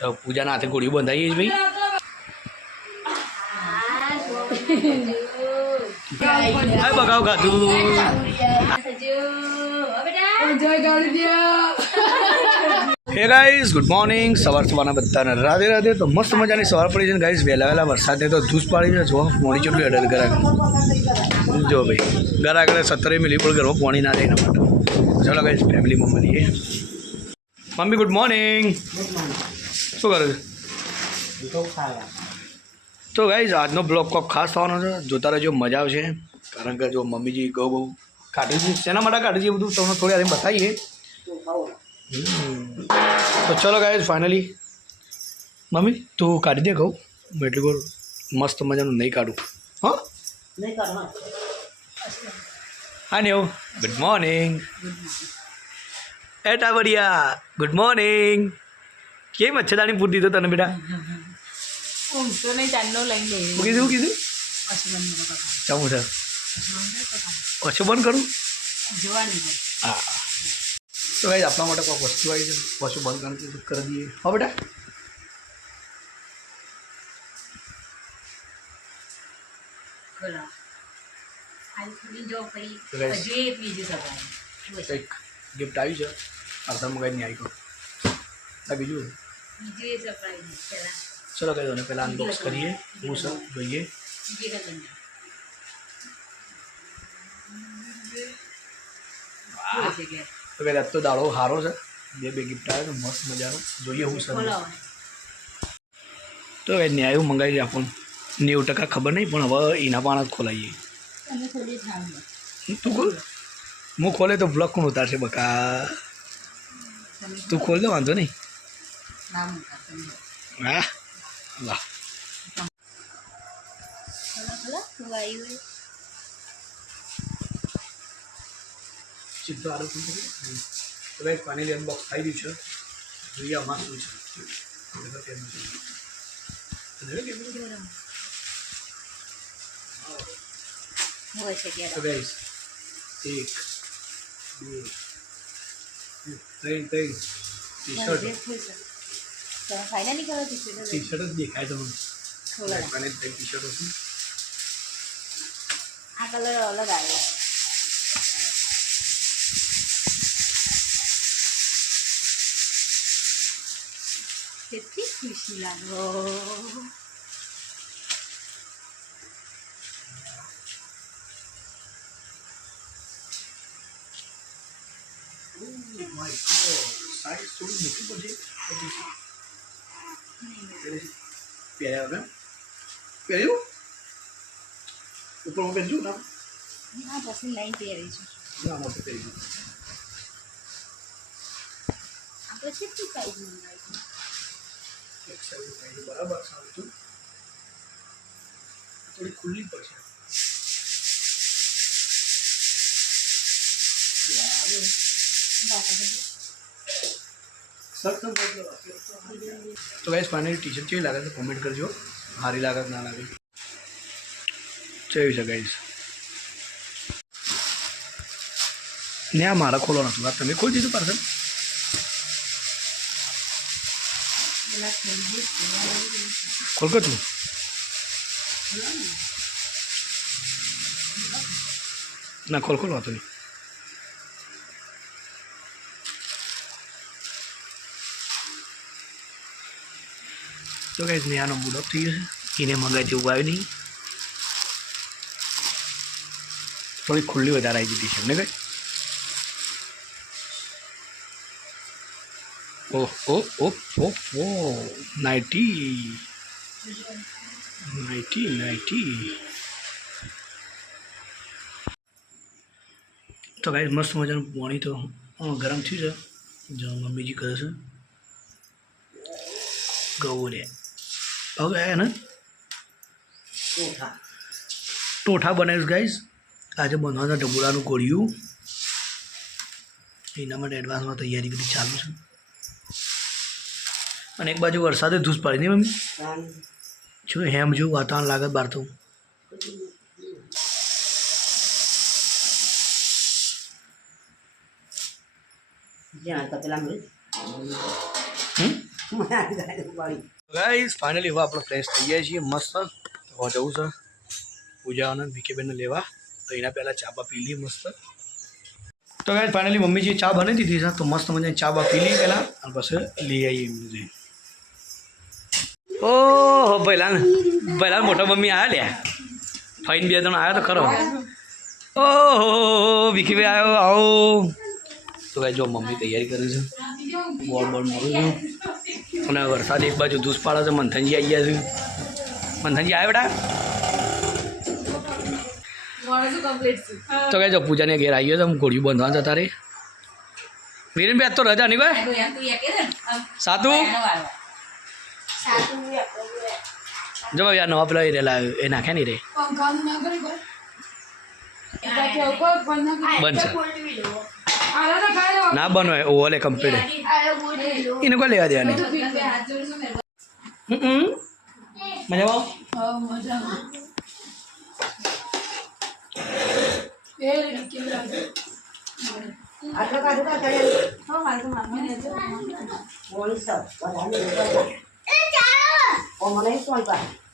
તો પૂજાના હાથે ગોળીઓ બંધાઈએ જ ભાઈ. હા બગાવ ખાધું. Hey guys good morning. સવારના બધાને રાધે રાધે. તો મસ્ત મજાની સવાર પડી છે ને ગાઈઝ. વહેલા વરસાદને તો ધૂસ પાડી છે. જો પોણી જેટલું અડર ગરાક જો ભાઈ ગરાક 17 મિલી પણ ઘરમાં પોણી ના થાય એના માટે. ચાલો ગાઈઝ ફેમિલીમાં મળીએ. Mummy good morning. શું કરે છે? તો ગાઈઝ આજનો બ્લોગ કોક ખાસ થવાનો છે. જોતા રહેજો, મજા આવશે. કારણ કે જો મમ્મીજી ગૌ બહુ કાઢી છે. શેના માટે કાઢી છે બધું તમને થોડી વાર બતાવીએ. તો ચલો ગાઈઝ ફાઇનલી મમ્મી તું કાઢી દે કહું. હું એટલું કરું મસ્ત મજાનું નહીં કાઢું. હા હા ને એવું. ગુડ મોર્નિંગ એ ટાવડિયા. Good morning. કેવી મચ્છરદાની પૂરી દીધો તને બેટા? શું કીધું કીધું ચામું છે ઓછું બંધ કરું. હા તો ભાઈ આપણા માટે કોઈ વસ્તુ આવી છે પાછું બંધ કરી દઈએ. હા બેટા કંઈક ગિફ્ટ આવી છે. અડધા મગાઈ નહીં આવી ગયું. બીજું ચલો કહી દો ને પહેલાં અનબોક્સ કરીએ. હું સર જોઈએ. તો કહે તો દાડો સારો છે. બે ગિફ્ટ આવે તો મસ્ત મજાનો. જોઈએ હું સર. તો એ ન્યાયું મંગાવી આપણને 90% ખબર નહીં પણ હવે એના પણ જ ખોલાઈએ. તું ખોલ. હું ખોલે તો બ્લોક કોણ ઉતારશે બકા? તું ખોલ દે વાંધો નહીં. હા વાહ સીધો આડો તો ભાઈ ફાઇનલી અનબોક્સ થઈ ગયું છે. જોઈએ આમાં શું છે. તો ગાઈસ 1 2 3 ટી-શર્ટ જ દેખાય તમને. ટી-શર્ટ હતું. આ કલર અલગ આવ્યો. કેટલી ખુશી લાગો. સાઈઝ થોડી મોટી પડશે. પહેર્યા વગર પહેર્યું ઉપરમાં પહેરજો ના પછી નહીં પહેરી છું. ના મોટું પહેરી આપણે કેટલી સાઈઝ મંગાવી? એક સાઈઝ બરાબર સારું છું. થોડી ખુલ્લી પડશે. તો ગાઈસ ફાઇનલી ટી-શર્ટ કેવી લાગે છે કોમેન્ટ કરજો. સારી લાગે ના લાગે કેવી છે ગાઈસ. ને આ મારા ખોલવાનું હતું. આ તમે ખોલી દીધું પાર્સલ? ખોલ કર તું. ના ખોલ વાતો નહીં. તો ગાઈસ નેહાનો મૂડ ઓફ થઈ ગયો છે. એને મગાઈ જેવું આવ્યું નહીં. થોડી ખુલ્લી વધારે આવી જતી છે ને કઈ. ઓહ ઓહ ઓહ ઓહ ઓહ નાઇટી. તો ગાઈસ મસ્ત મજાનું પાણી તો ગરમ થયું છે. જો મમ્મીજી કરે છે ગૌ રે. હવે આવ્યા ને ટોઠા બનાવીશ ગાઈસ. આજે બનવાના ઢબુડાનું કોળિયું. એના માટે એડવાન્સમાં તૈયારી બધી ચાલુ છે. અને એક બાજુ વરસાદે ધૂસ પાડી નહીં મમ્મી? જો હેમ જેવું વાતાવરણ લાગે બહાર તો. ગાઈસ ફાઇનલી હવે આપણે ફ્રેશ થઈ ગયા છીએ મસ્ત હવે જવું છે પૂજાવાને વિકેબેનને લેવા તો એના પહેલાં ચા બા પી લઈએ મસ્ત તો ગાઈસ ફાઇનલી મમ્મીજીએ ચા બનાવી દીધી છે તો મસ્ત મજાની ચા બા પી લઈએ પહેલાં અને પછી લઈ આવીએ એમને જઈને ઓહો પહેલાં મોટા મમ્મી આવ્યા લ્યા ફાઈન 2 જણ આવ્યા તો ખરો ઓહો વિકીભાઈ આવ્યો આવો તો ગાઈસ જો મમ્મી તૈયારી કરે છે બોલ મારું છું અને વરસાદ એક બાજુ ધૂસ પાડે છે મંથનજી આવી ગયા છે મંથનજી આવ્યા બેટા તો કહે જો પૂજાને ઘેર આવી ગયો તો ઘોડીઓ બાંધવા જતા રે વીરેનભાઈ આજ તો રજા નહીં ભાઈ સાતું જો ભાઈ આ નવા પેલા એ રેલા એ નાખ્યા નહીં રે બનશે ના બનવાય ઓવલે કમ્પ્લીટ એને કોઈ લેવા દેવા નહીં મજામાં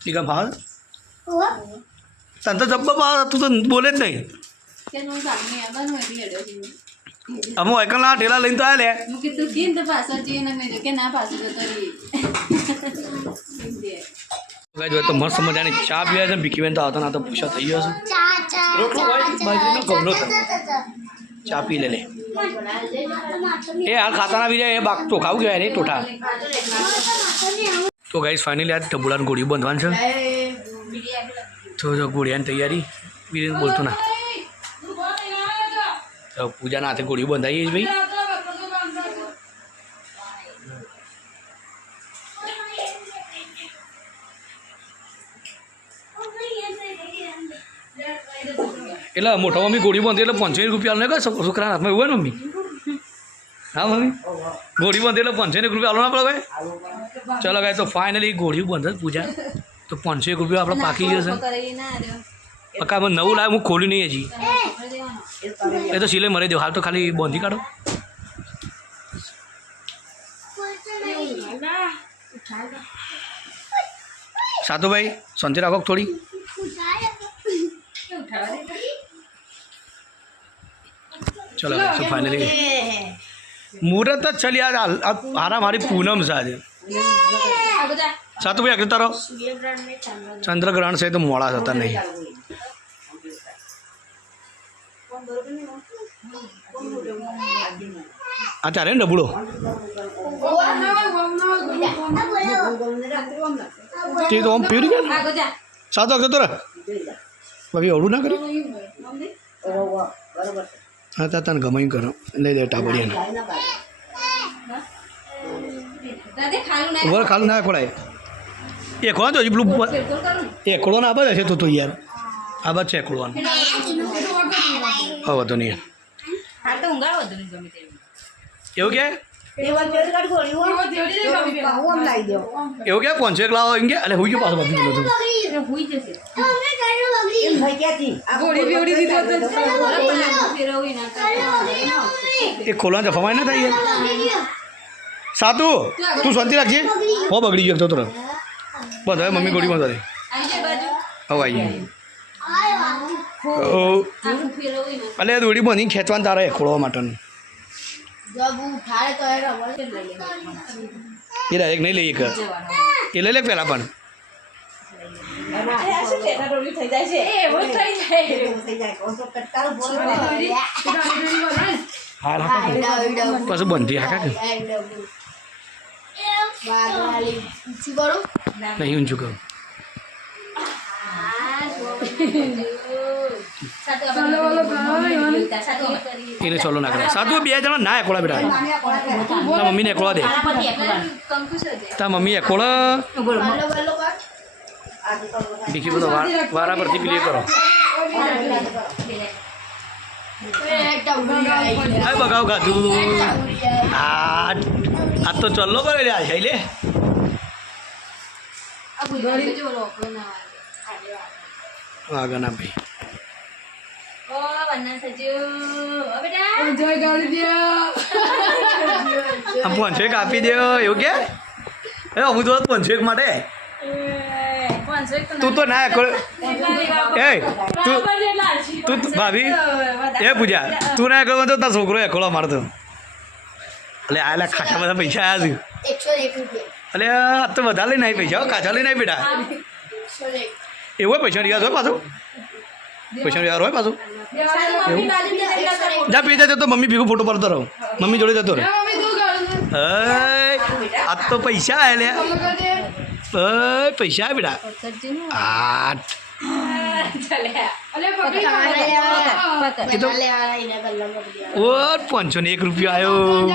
ઠીક है भाव तन तो जब तू तो बोले જ નહીં અમો એકલા ઠેલા લઈને તો આલે તો મસ્ત મજાની ચા પીવા છે ભીખીબેન તો આવતા ના તો પૂછા થઈ ગયો છે રોટલો હોય બાજરીનો ઘઉંનો છે ચા પી લે એ હાલ ખાતાના બી એ બાગ તો ખાવું ગયા રે ટોઠા તો ગાઈસ ફાઇનલી આ ઢબુલાની ગોળીઓ બાંધવાની છે તો જો ગોળિયાની તૈયારી બીરેન બોલતો ના તો પૂજાના હાથે ગોળીઓ બંધાઈએ જ ભાઈ એટલે મોટા મમ્મી ગોળી બાંધી એટલે 500 રૂપિયા ને કહે છોકરાના હાથમાં એવું હોય ને મમ્મી હા મમ્મી ગોળી બાંધી એટલે 500 રૂપિયા આલો ના પડે ભાઈ ચાલો ગાય તો ફાઇનલી ગોળીઓ બંધ પૂજા તો 500 રૂપિયા આપણે પાકી ગયો છે પક્કા મને નવું લાવે હું ખોલ્યું નહીં હજી એ તો સિલાઈ મરી દો હાલ તો ખાલી બાંધી કાઢો સાતુભાઈ શાંતિ રાખો થોડી चलो तो फाइनली मुहूर्त જ ચલી आज हारा मारी पूनम से आज सातु भाई अगले तारो चंद्रग्रहण से तो मोड़ा था नहीं अच्छा रे डबड़ो ठीक तो हम पीर गए सातु अगले तारो बाकी ओडू ना करे हाँ तो तन गमाई करो ले ले टाबड़िया वर खालू ना खोड़ा ये खोड़ा तो ब्लू ये खोड़ो ना आबाद है तो यार आबाद है खोड़ो हाँ तो नहीं એવું કે એવું કે 500 લાવો એમ કે અલે હુઈ ગયો પાછો બાકી ગયો તો હુઈ જશે એમ ભાઈ ક્યાંથી આ ગોળી બેવડી દીધો તો ફેરવી ના એ ખોલવા જફામાં ના થાય સાતુ તું શાંતિ રાખજે હો બગડી ગયો તો બસ હવે મમ્મી ગોળી માં દે હવે આવી અલે દોડી બની ખેંચવાનું તારે ખોળવા માટેનું એ ડાયરેક્ટ નહીં લઈએ એ લઈ લે પેલા પણ પાછું બંધી હાકા કે નહીં ઊંચું કરું એને ચોલો ના કરે સાધુ 2 જણા ના એકોળા બેટા તારા મમ્મીને એકોળા દે તારા મમ્મી એકોળા બીજી બધો વારા પરથી પ્લે કરો આ બગાવ ગાધું આ તો ચલ્લો કરે આ છે લે આગળ ના ભાઈ આમ 500 કાપી દો એવું કે એ હું તો 501 માટે તું તો ના એકોળો એ તું ભાભી એ પૂજા તું ના એકોળો તો તારો છોકરો એકોળો મારતો એટલે આલા ખાસા બધા પૈસા આવ્યા છે એટલે આ તો વધારે લઈને આવી પૈસા કાચા લઈને આવી બેટા એવો પૈસા રિયાઝ હોય પાછું પૈસા રિયાઝ હોય પાછું જા પી જતો તો મમ્મી ભેગું ફોટો પાડતો રહો મમ્મી જોડે જતો રહે આ તો પૈસા આવ્યા પૈસા આવે બેટા 8 ઓ 501 રૂપિયા આવ્યો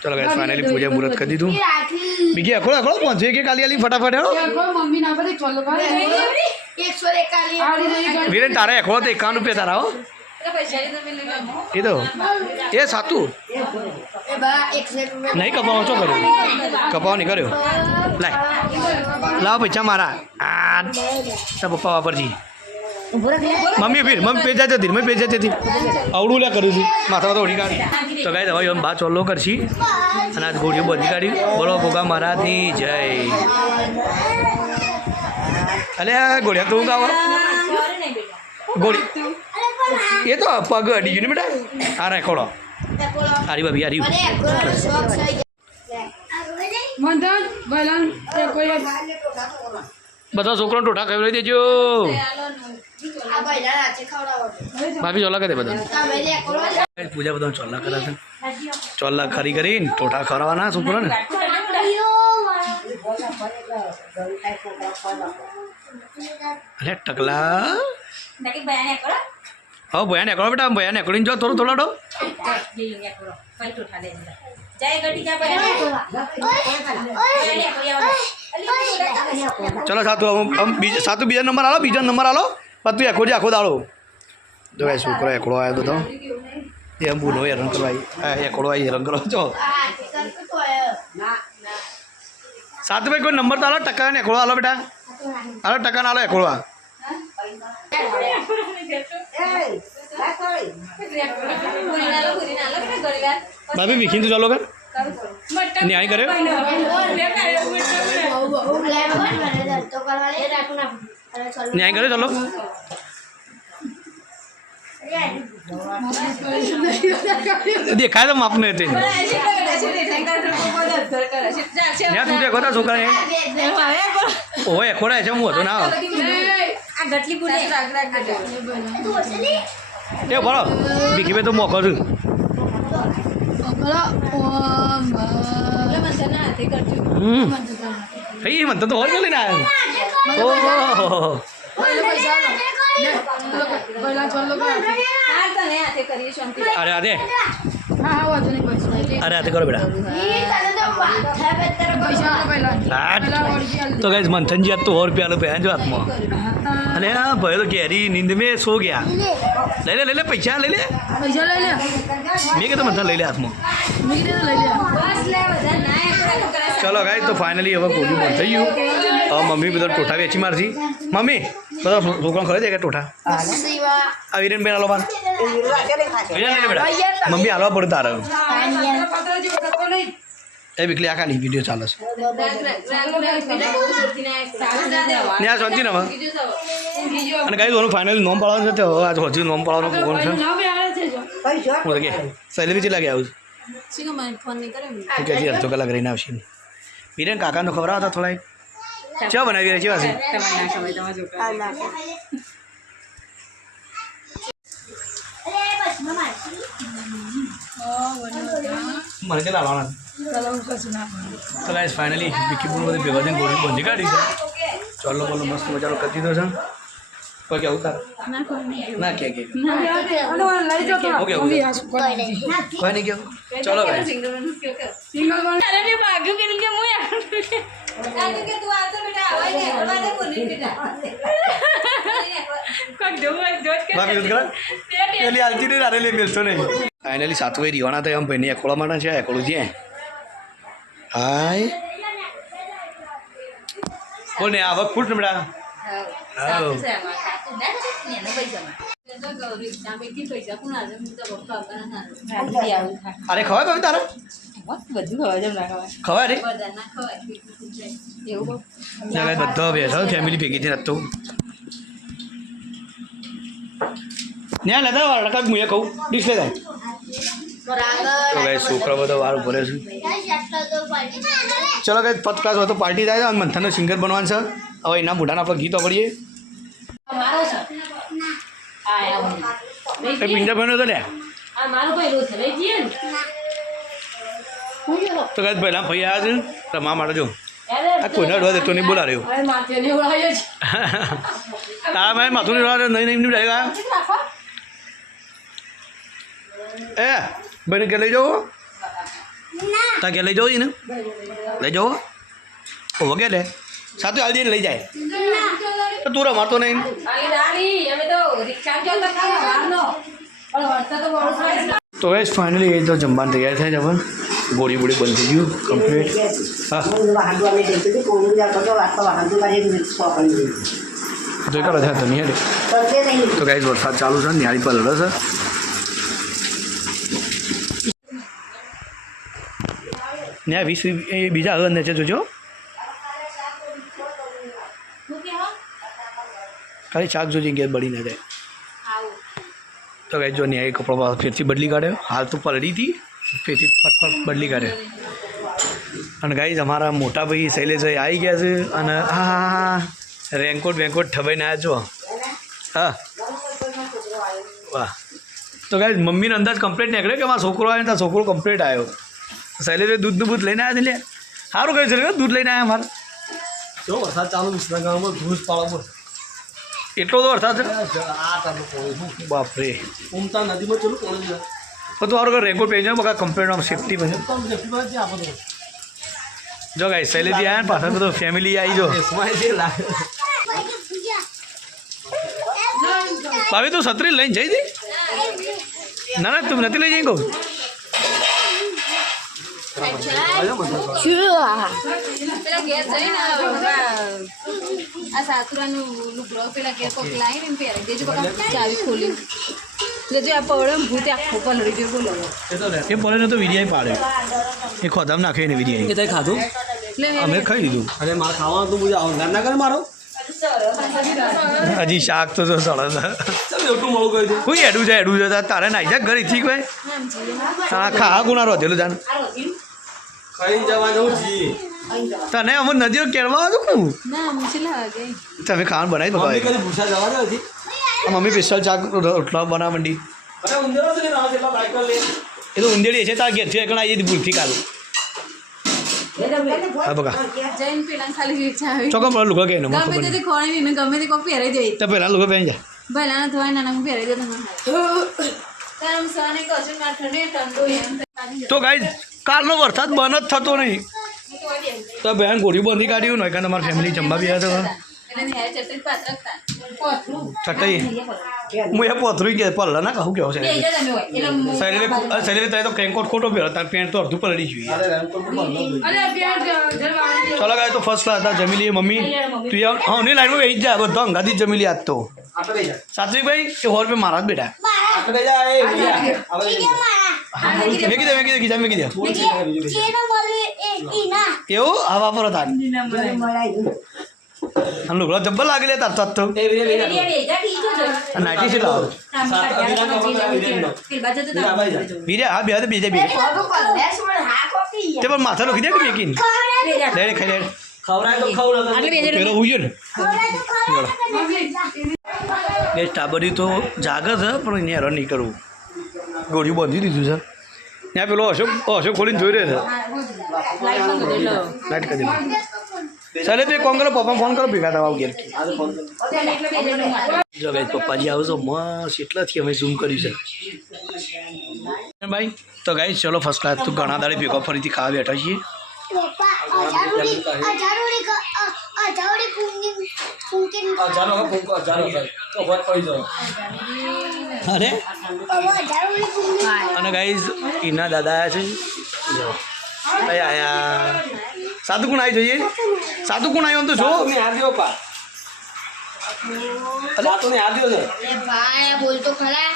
ચલો ગાઈસ ફાઇનલી પૂજા મુહૂર્ત કરી દીધું બીજી એકોળો 501 કાલી આલી ફટાફટ હેડો વીરેન તારા એકોળો તો 51 રૂપિયા તારા હો એ તો એ સાતું નહીં કપાવો શું કર્યો કપાવો નહીં કર્યો લાવ પૈસા મારા આ તારા પપ્પા વાપરજી મમ્મી ફીર મમ્મી પેજા જતી મમ્મી પેજા જતી આવડું લ્યા કરું છું માથામાં તો ઓળી કાઢી તો ગાય હવે બા ચોલ્લો કરશી અને આજ ગોળીઓ બધી કાઢી બોલો ગોગા મહારાજની જય અલે ગોળિયા તું ગાવ ગોળી એ તો પગ અડી ગયું ને બેટા આ રેકોડો હારી ભાભી હારી બધા છોકરાને ટોઠા ખવડાવી દેજો ભાભી ચોલ્લા કરી દે બધા પૂજા બધા ચોલ્લા કરે છે ચોલ્લા ખરી કરીને ટોઠા ખવડાવવાના છોકરાને અરે ટકલા હા ભયા નેકળો બેટા ભયા નેકળીને જો થોડો થોડો ચલો સાતું બીજા નંબર આલો પણ તું એકો આખો દાડો જો ભાઈ છોકરો એકડો આવ્યો તો એમ બોલો હેરાન કરવા એકડો આવી હેરાન કરવા છો સાત ભાઈ કોઈ નંબર તો આલો ટકા ને એકડો આલો બેટા આલો ટકા ના આલો એકડો ભાભી વિખીન તો ચાલો કર ન્યાય કર્યો ન્યાય કર્યો ચાલો દેખાય તો માપને હતી તું દેખો તા છોકરા ઓય ખોડા છે હું હતો ના એ બોલો ભીખી ભાઈ તો મોકો છું ભાઈ મને તો હોર લઈને આવ્યો ઓહો અરે અરે અરે આતે કરો બેટા तो गाइस मंथन जी आज तो और रुपया लो पे जो आत्मा अरे हाँ भाई तो गहरी नींद में सो गया ले ले पैसा ले ले मैं क्या तो मंथन ले ले आत्मा चलो गाइस तो फाइनली अब गोली बन થઈ ગયું હવે મમ્મી બધા ટોઠા વેચી મારથી મમ્મી બધા છોકરા ખરે જાય ટોઠા આ વીરેન બેન આલો બાર વીરેન લે બેટા મમ્મી આલવા પડે તારે એ બીકલી આ ખાલી વિડીયો ચાલે છે ને આ શાંતિ ના અને ગાઈસ ઓનું ફાઇનલ નોમ પાડવાનું છે તો આજ હજુ નોમ પાડવાનું કોણ છે હું કે સેલિબ્રિટી લાગે આવું કે જી અડધો કલાક રહીને આવશે વીરેન કાકાનો ખબર હતા થોડા ચા બનાવી રહી છે વાસી મને કે લાવવાના તો ગાઈસ ફાઇનલી વિકી પૂર બધું ભેગા થઈને ગોળી બંધી કાઢી છે ચાલો બોલો મસ્ત મજાનો કરી દીધો છે કોઈ કેવું તાર ના કે ઓકે કોઈ નહીં કેવું ચલો ગાઈસ ફાઇનલી સાતવે રીવાના તો એમ ભાઈને એકોળા માટે છે એકોળું છે હાય બોલ ને આવક ફૂટ ને બેટા અરે ખવાય ભાઈ તારે બધું ખવાય છે ના ખવાય ખવાય રે એવું બધા બેઠા ફેમિલી ભેગી છે તો ત્યાં લેતા વાર કાંક હું એ કહું ડીશ લેતા તો ગાય છોકરા બધો વાર ભરે છે ચલો ગાય ફર્સ્ટ ક્લાસ હોય તો પાર્ટી થાય છે અને મંથનનો સિંગર બનવાનું છે હવે એના મોઢાના આપણે ગીતો પડીએ એ પિંજા બન્યો તો લે તો ગાય પહેલાં ભાઈ આવ્યા છે તમારા માટે જો આ કોઈને અડવા દેતો નહીં બોલા રહ્યો તારા મારે માથું નહીં અડવા નહીં નહીં ડાયરેક્ટ એ બને કે લઈ જાઓ તા કે લઈ જાઓ ને લઈ જાઓ ઓ કે લે સાથે હાલ દઈને લઈ જાય તો તું રમાતો નહીં તો એ ફાઇનલી એ તો જમવાનું તૈયાર થાય છે પણ ગોળી બોળી બંધ થઈ ગયું કમ્પ્લીટ હા તો કરો છે તો નહીં તો ગાઈઝ વરસાદ ચાલુ છે નિહાળી પર લડે છે ને 20 એ બીજા હવે નીચે જોજો ખાલી શાક જોજે ગેસ બળી ના જાય તો ગાઈઝ જો ન્યાય કપડો ફેરથી બદલી કાઢ્યો હાલ તો પલડી હતી ફેરથી ફટફટ બદલી કાઢ્યો અને ગાઈઝ અમારા મોટા ભાઈ શૈલેષભાઈ આવી ગયા છે અને હા રેનકોટ ઠબાઈને આવ્યા છો હા વાહ તો ગાઈઝ મમ્મીનો અંદાજ કમ્પ્લીટ નીકળ્યો કે મારો છોકરો આવે ત્યાં છોકરો કમ્પ્લીટ આવ્યો શૈલેષભાઈ દૂધનું બૂધ લઈને આવ્યા છે લે સારું કહ્યું છે દૂધ લઈને આવ્યા મારે જો વરસાદ ચાલુ ગામમાં ભૂજ પાડો એટલો તો વરસાદ છે બાપરે ઉમતા નદીમાં ચલું કોણ તો તું સારું રેનકોટ પહેરી જાવ બકા કમ્પ્લીટ સેફટી બને જો ગાઈઝ શૈલેષજી આવ્યા ને પાછળ બધો ફેમિલી આવી જો ભાભી તું છત્રી લઈને જઈ દી ના ના તું નથી લઈ જઈ કહું પેલા ઘેર જઈને આ સાસુરાનું લુગડો પેલા ઘેર કોક લાવીને એમ પહેરાવી દેજો બકા ચાવી ખોલી જોજો આ પવડે ભૂતે આખો પલળી ગયો બોલો એ પડે તો વિડીયાઈ પાડે એ ખોદામ નાખે ને વિડીયાઈ એ તે ખાધું એટલે અમે ખાઈ લીધું અરે મારે ખાવાનું તું મુજે આવું ના કરે મારો હજી શાક તો જો સળે ચાલ એટલું મોડું કરી દે કોઈ એડું છે તારે નાઈ જા ઘરે થી કોઈ હા ખા ગુના રોધેલું જાણ ખાઈ જવાનું જી તને અમુક નદીઓ કેળવા હતું હું ના મુશલા ગઈ તમે ખાવાનું બનાવી મમ્મી બતાવે કદી ભૂસા જવા દે હતી મમ્મી સ્પેશિયલ શાક રોટલા બનાવવા માંડી અરે ઉંદેરો છે કે ના જેટલા બાઈક લે એ તો ઉંદેડી છે તાર ઘેરથી એકણ આવી હતી ભૂલથી કાલ હા બકા જૈન પેલા ખાલી ઈચ્છા આવી ચોકમ પેલા લુગા કે ગમે તે ખોણી ને ગમે તે કોક પહેરાઈ દે તો પેલા લુગા પહેરી જા ભલા ના ધોવાય નાના હું પહેરાઈ દે તમે તારમ સોને કશું ના ઠંડે ઠંડો એમ તો ગાઈઝ કાલનો વરસાદ બંધ જ થતો નહીં તો બહેન ગોળી બંધી કાઢ્યું ને કારણ તમારી ફેમિલી જમવા બી આવ્યા એટલે ન્યાય ચટણી પાત્રકતા પોતરું ચટાઈ હું એ પોથરું કે પલ્લા ના કહું કેવો છે તમે હોય એટલે શૈલેષ તારે તો કેન્કોટ ખોટો પહેરો તાર પેન્ટ તો અડધું પલળી જોઈએ અરે રેનકોટ પણ બંધ અરે જલવાણી ચલો ગાય તો ફર્સ્ટ ક્લાસ હતા જમી લઈએ મમ્મી તું હા નહીં લાઈનમાં બેસી જ જા બધા અંગાથી જમી લઈએ આજ તો આપણે જા સાત્વિકભાઈ એ હોર પે મારા જ બેટા આપણે જા એ આપણે મેકી દે ખીચા મેકી દે એવું હા વાપરો તાર આમ લુગડો જબ્બર લાગે લે તાર તો એ વિરે નાઇટી છે લાવો બીજા હા બે બીજા બે તે પણ માથા લખી દે કે મેકીને લે ખાઈ લે ખવરાય તો ખવરાય પેલો ઉયો ને બે ટાબરી તો જાગે છે પણ એને હેરાન નહીં કરવું ગોળીઓ બાંધી દીધું છે ત્યાં પેલો અશોક ખોલીને જોઈ રહ્યો છે લાઈટ કરી દીધું ચાલે તો કોણ કરો પપ્પા ફોન કરો ભેગા થવા ઘેર જો ભાઈ પપ્પાજી આવશો મસ્ત એટલાથી અમે ઝૂમ કર્યું છે ભાઈ તો ગાઈ ચલો ફર્સ્ટ ક્લાસ તો ઘણા દાડે ભેગા ફરીથી ખાવા બેઠા છીએ અરે અને ગાઈઝ એના દાદા આવ્યા છે જો ભાઈ આયા સાધુ કોણ આવી જોઈએ સાધુ કોણ આવ્યો તો જો સાતું ને આદ્યો છે એ ભાઈ આ બોલ તો ખરા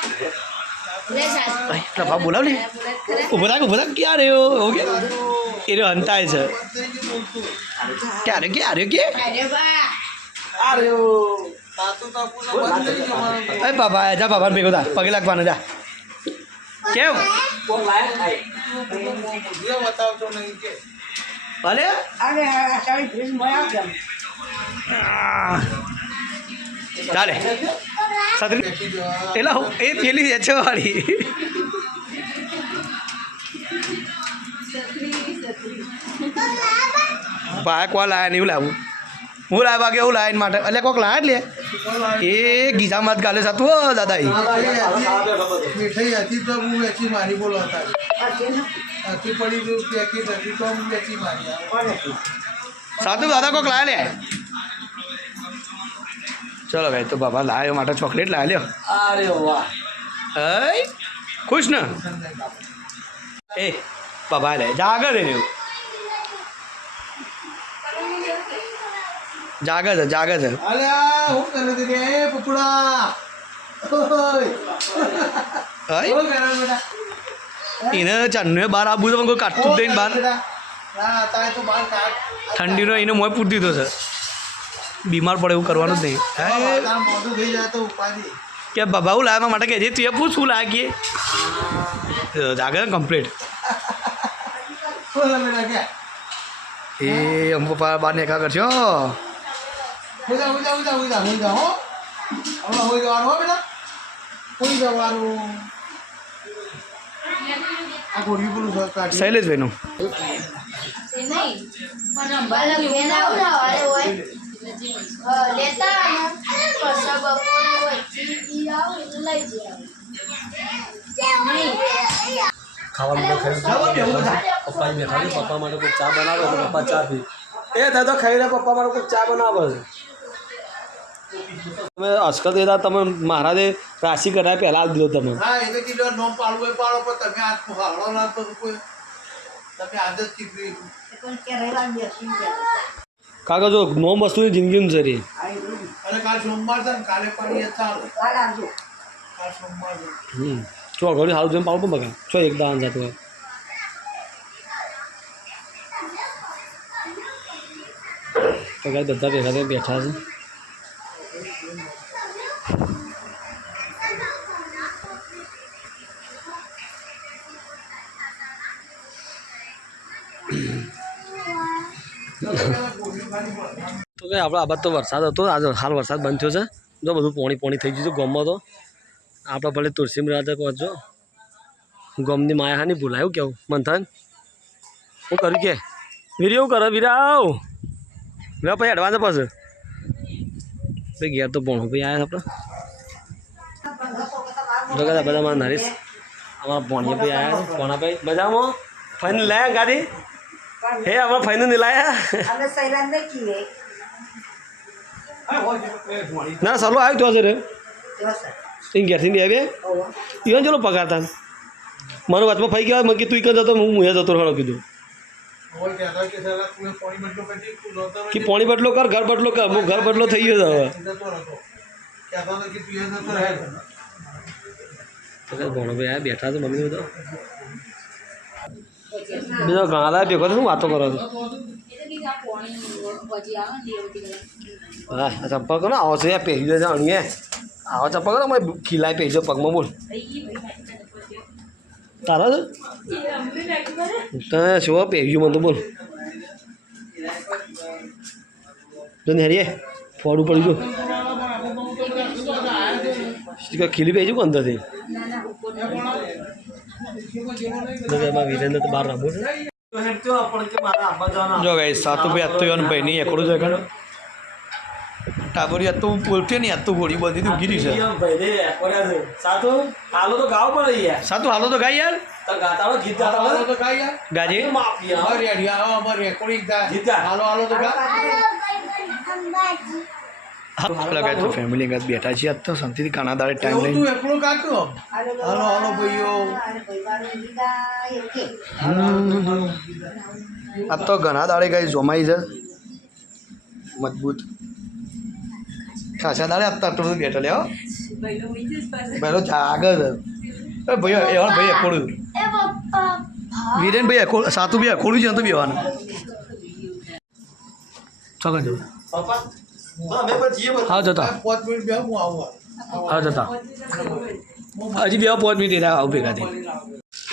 લે સાસ એટલે ભાવ બોલાવ ને ઉભો રાખ ક્યાં રહ્યો ઓકે એ રહ્યો હંતાય છે ક્યારે કે અરે બા આર્યો અરે બાબા જા બાબા ભેગો થા પગે લાગવાનો જા કેમ કોણ લાયક થાય ભલે ચાલે છત્રી એટલે એ પેલી છે વાળી ભાઈ કોણ લાયા નહીં લાવું હું લાવ્યા કે હું લાયા માટે એટલે કોઈક લાયા જ લે એ ગીઝામાં જ ગાલે સાતું હો દાદા મીઠાઈ હતી તો હું વેચી મારી બોલો હતી પડી ગયું પેકેટ હતી તો હું વેચી મારી સાતું દાદા કોઈક લાયા લે ચલો ભાઈ તો બાબા લાવ્યો માટે ચોકલેટ લાવ્યા લ્યો અરે વાહ અય ખુશ ને એ બાબા લે જાગર રે જાગે છે અલ્યા હું કરે તે રે પપુડા ઓય અય ઓ કરે બેટા એને ચાંદને બહાર આવું તો પણ કોઈ કાઢતું જ દઈને બહાર ના તાય તો બાર કાઢ ઠંડીનો એને મોય પૂરી દીધો છે બીમાર પડે એવું કરવાનું જ નહીં હે કામ મોઢું થઈ જાય તો ઉપાધિ કે બાબા હું લાવવા માટે કહે છે તું એ પૂછ શું લાગીએ જાગે કમ્પ્લીટ બોલ બેટા કે એ અમ પપ્પા બહાર નેખા કરશો ઉજા હો હવે હોઈ જવાનું હો બેટા હોઈ જવાનું આ ગોળી બોલું કાઢી શૈલેષભાઈનું એ નહીં પણ અંબાલા બેન આવ ના વાળે હોય લેતા કશા બપોરે હોય ઈ આવ એટલે લઈ જાય ખાવાનું પપ્પા બેઠા પપ્પા માટે કોઈ ચા બનાવે તો પપ્પા ચા પી એ દાદા ખાઈને પપ્પા માટે કોઈ ચા બનાવે છે તમે અસ્કર દેતા તમે મહારાજે રાશિ કરાય પહેલાં આલ દીધો તમે હા એટલે કીધું નોમ પાડવું હોય પાડો પણ તમે આજ હાડો ના તો કોઈ તમે આદત ચીકવી કાકા જો નોમ વસ્તુની જિંદગીનું છે રે અને કાલ સોમવાર છે ને કાલે પાણી ચાલો કાલ સોમવાર છે ચો ઘડી સારું જેમ પાડું બગા ચો એક દાન જતું હોય તો કાંઈ બધા ભેગા થઈને બેઠા છે તો કંઈ આપણે આ બાદ તો વરસાદ હતો આજે હાલ વરસાદ બંધ થયો છે જો બધું પોણી થઈ ગયું છે ગામમાં તો આપણે ભલે તુલસીમાં રાતે પહોંચજો ગામની માયા હા નહીં ભૂલાયું કેવું મંથન હું કર્યું કે વીરા એવું કરે વીરા આવ વીરા પછી એડવાન્સ પાસે ભાઈ ઘેર તો ભણો ભાઈ આવ્યા આપણે બધા મારા નરેશ અમારા ભણીએ ભાઈ આવ્યા ભણા ભાઈ મજામાં ફાઈન લાયા ગાડી હે અમારા ફાઈન નહીં લાયા ના સલો આવ્યું તો હશે રે એ ઘેરથી બી આવે ઇવન ચલો પગારતા મારો વાતમાં ફાઈ ગયા મેં તું જતો હું મુયા જતો રહો કીધું કે પોણી બદલો કર ઘર બદલો કર હું ઘર બદલો થઈ ગયો હવે ભણો ભાઈ આ બેઠા તો મમ્મી બધો બીજો ઘણા ભેગો શું વાતો કરો છો હા ચંપલ કરો ને આવો છે પહેરી જાય અણીએ આવો ચંપલ કરો મેં ખીલાય પહેરજો પગમાં બોલ તારા તને શું પહેર્યું મને તો બોલ જો ને હરીએ ફોડું પડી ગયું ખીલી પહેરજો કોણ અંદરથી એમાં વિરેન્દ્ર તો બહાર રમવું છે જો ગઈ સાતું ભાઈ અત્તું ભાઈ નહીં એકડું છે ખરું ટાબરી અત્તું બોલશે નહીં અત્તું ગોળી બધી તું ગીરી છે સાતું હાલો તો ગાવ પડે યાર સાતું હાલો તો ગાય યાર ગાતા ગીત ગાતા ગાજે હાલો તો લગાય તો ફેમિલી અંગત બેઠા છીએ આજ તો શાંતિથી કાના દાડે ટાઈમ તું લઈને એકલો કાક્યો હાલો હાલો ભાઈઓ આજ તો ઘણા દાડે ગઈ જોમાઈ છે મજબૂત ખાસા દાડે આપતા આટલું બધું બેઠો લ્યો ભાઈનો મીઠું જ પાસે પહેલો જાગે છે ભાઈ એવા ભાઈ અકોડું વીરેન ભાઈ અકોડ સાતું ભાઈ અકોડું છે તો બેવાનું ચોકન જવું હા જતા 5 મિનિટ બે હું આવું હા જતા હજી બે 5 મિનિટ રહ્યા આવું ભેગા થઈ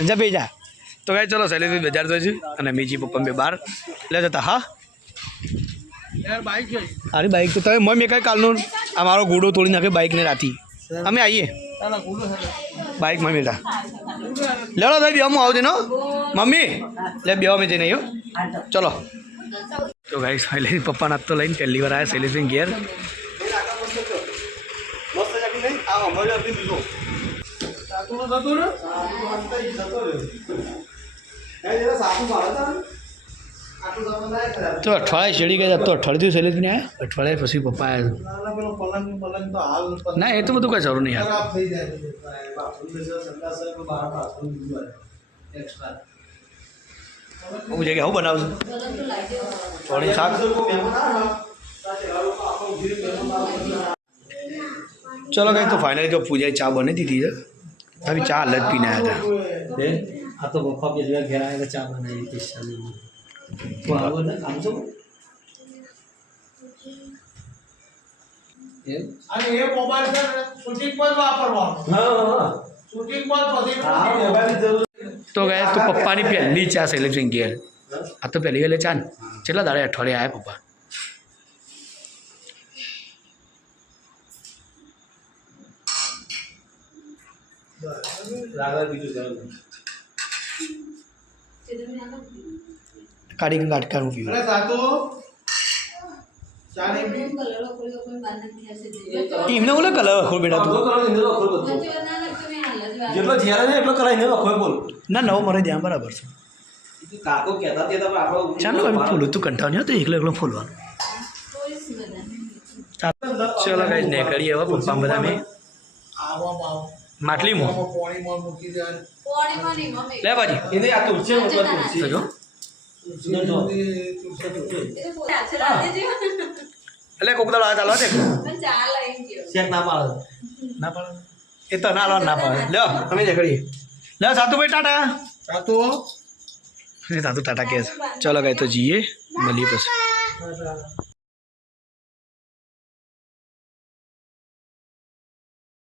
જા ભાઈ જા તો કાંઈ ચલો શૈલેષભાઈ બજાર તો છે અને મીજી પપ્પા બે બહાર લે જતા હા યાર બાઈક છે અરે બાઈક તો તમે મેં કાંઈ કાલનું આ મારો ઘોડો તોડી નાખે બાઇકને રાતી અમે આવીએ તારા ગુડો છે બાઇકમાં બેટા લેડો ભાઈ બેવામાં આવજે નો મમ્મી લે બેવામાં જઈને આવ્યો ચલો તો ગાઈ શૈલેષ પપ્પા નાસ્તો લઈને પહેલી વાર આવ્યા શૈલેષભાઈ ઘેર તો અઠવાડિયે ચડી ગયા તો અઠવાડિયું શૈલેષને આવ્યા અઠવાડિયે પછી પપ્પા આવ્યા પેલો પલંગ તો હાલ ના એ તો બધું કઈ જરૂર નહીં યાર ખરાબ થઈ જાય એક્સ્ટ્રા હું જગ્યા હું બનાવું થોડી શાક ચલો કઈ તો ફાઇનલી તો પૂજાએ ચા બની દીધી છે અભી ચા હાલ જ પીને આવ્યા હતા આ તો પપ્પા બે દિવસ ઘેર આવ્યા ચા બનાવી સ્પેશિયલ તું આવો ને કામ છો એમ અને એ મોબાઈલ છે ને શૂટિંગ પર જ વાપરવાનો હા શૂટિંગ પર પછી હા મોબાઈલ જરૂર તો ગયા તો પપ્પાની પહેલી ચા શૈલેષભાઈ ઘેર આ તો પહેલી વહેલે ચા ને કેટલા દાડે અઠવાડિયે આવ્યા પપ્પા રાગા બીજું જરૂર કાઢી કાઢવાનું પીવું અરે સાતો ચાની પી એમને બોલે કલર ખોલ બેટા તું જેટલો જીયારે ને એટલો કરાય ને લખો બોલ ના નવો મારે ધ્યાન બરાબર છે કાકો કહેતા તે તમે આપણો ચાલો એમ ફૂલું તું કંટાળ્યો તો એકલો એકલો ફૂલવાનું ચલો કઈ નીકળીએ હવે પપ્પા બધા મેં આવામાં આવ માટલીમાં પાણીમાં મૂકી દે લે બાજી એને આ તુલસી ઉપર તુલસી તો જો એટલે કોક દાડો આ ચાલો દે શેક ના પાડે ના પાડે એ તો ના લો ના પાડે લ્યો અમે નીકળીએ લે સાતુભાઈ ટાટા સાતો સાતુ ટાટા કહે છે ચલો કઈ તો જઈએ મળીએ પછી